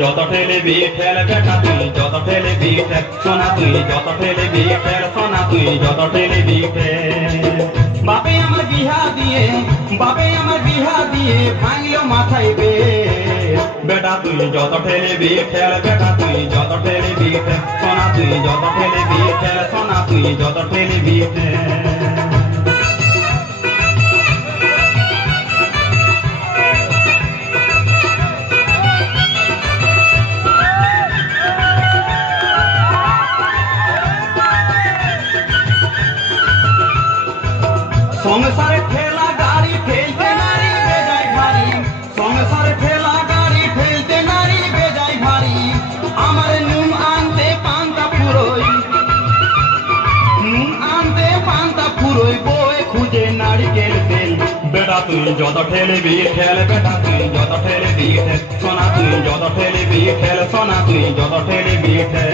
যত ঠেলবি ঠেল বেটা তুই যত ঠেলবি ঠেল সোনা তুই যত ঠেলবি ঠেল সোনা তুই যত ঠেলবি ঠেল। বাপে আমার বিহা দিয়ে ভাঙলো মাথায় বেটা তুই যত ঠেলবি ঠেল বেটা তুই যত ঠেলবি ঠেল সোনা তুই যত ঠেলবি ঠেল সোনা তুই যত ঠেলবি ঠেল। সংসারে ঠেলা গাড়ি ঠেলতে নারী বেজায় ভারী সংসারে ঠেলা গাড়ি ঠেলতে নারী বেজায় ভারী আমার নুন আনতে পান্তা ফুরোই বয়ে খুঁজে নারিকেল তেল। বেটা তুই যত ঠেলবি ঠেল বেটা তুই যত ঠেলবি ঠেল সোনা তুই যত ঠেলবি ঠেল সোনা তুই যত ঠেলবি ঠেল।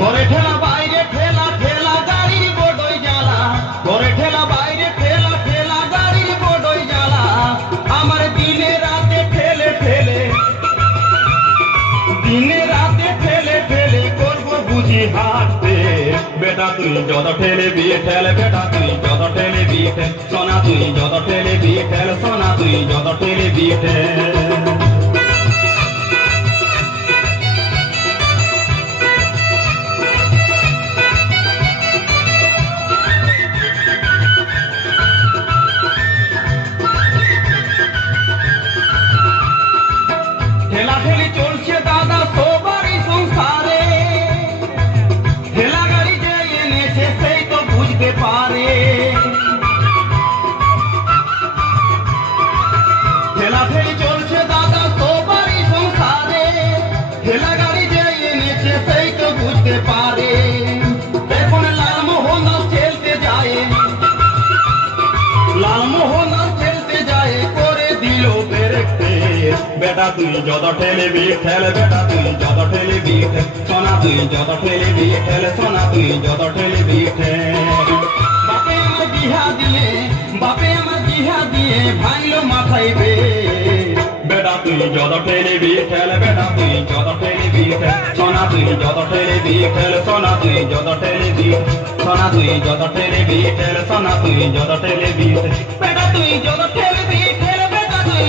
ঘরে ঠেলা বাইরে ঠেলা ঠেলা গাড়ির বড়ই জ্বালা ঘরে ঠেলা বাইরে ঠেলা ঠেলা গাড়ির বড়ই জ্বালা আমার দিনে রাতে ঠেলে করবো বুঝি হাঁটতে। বেটা তুই যত ঠেলবি ঠেল বেটা তুই যত ঠেলবি ঠেল সোনা তুই যত ঠেলবি ঠেল সোনা তুই যত ঠেলবি ঠেল। ঠেলাঠেলি চলছে দাদা সবারই সংসারে ঠেলা গাড়ি যে এনেছে সেই তো বুঝতে পারে। ঠেলাঠেলি চলছে দাদা সবারই সংসারে ঠেলা গাড়ি যে এনেছে সেই তো বুঝতে পারে। এখন লালমোহন খেলতে যায় করে দিল বেরেকতে। বেটা তুই যত ঠেলবি ঠেল বেটা তুই যত ঠেলবি ঠেল সোনা তুই যত ঠেলবি ঠেল সোনা তুই যত ঠেলবি ঠেল। বাপে আমার বিহা দিয়ে ভাঙলো মাথায় বেটা তুই যত ঠেলবি ঠেল বেটা তুই যত ঠেলবি ঠেল সোনা তুই যত ঠেলবি ঠেল সোনা তুই যত ঠেলবি সোনা তুই যত ঠেলবি ঠেল সোনা তুই যত ঠেলবি ঠেল। বেটা তুই যত ঠেলবি ঠেল বেটা তুই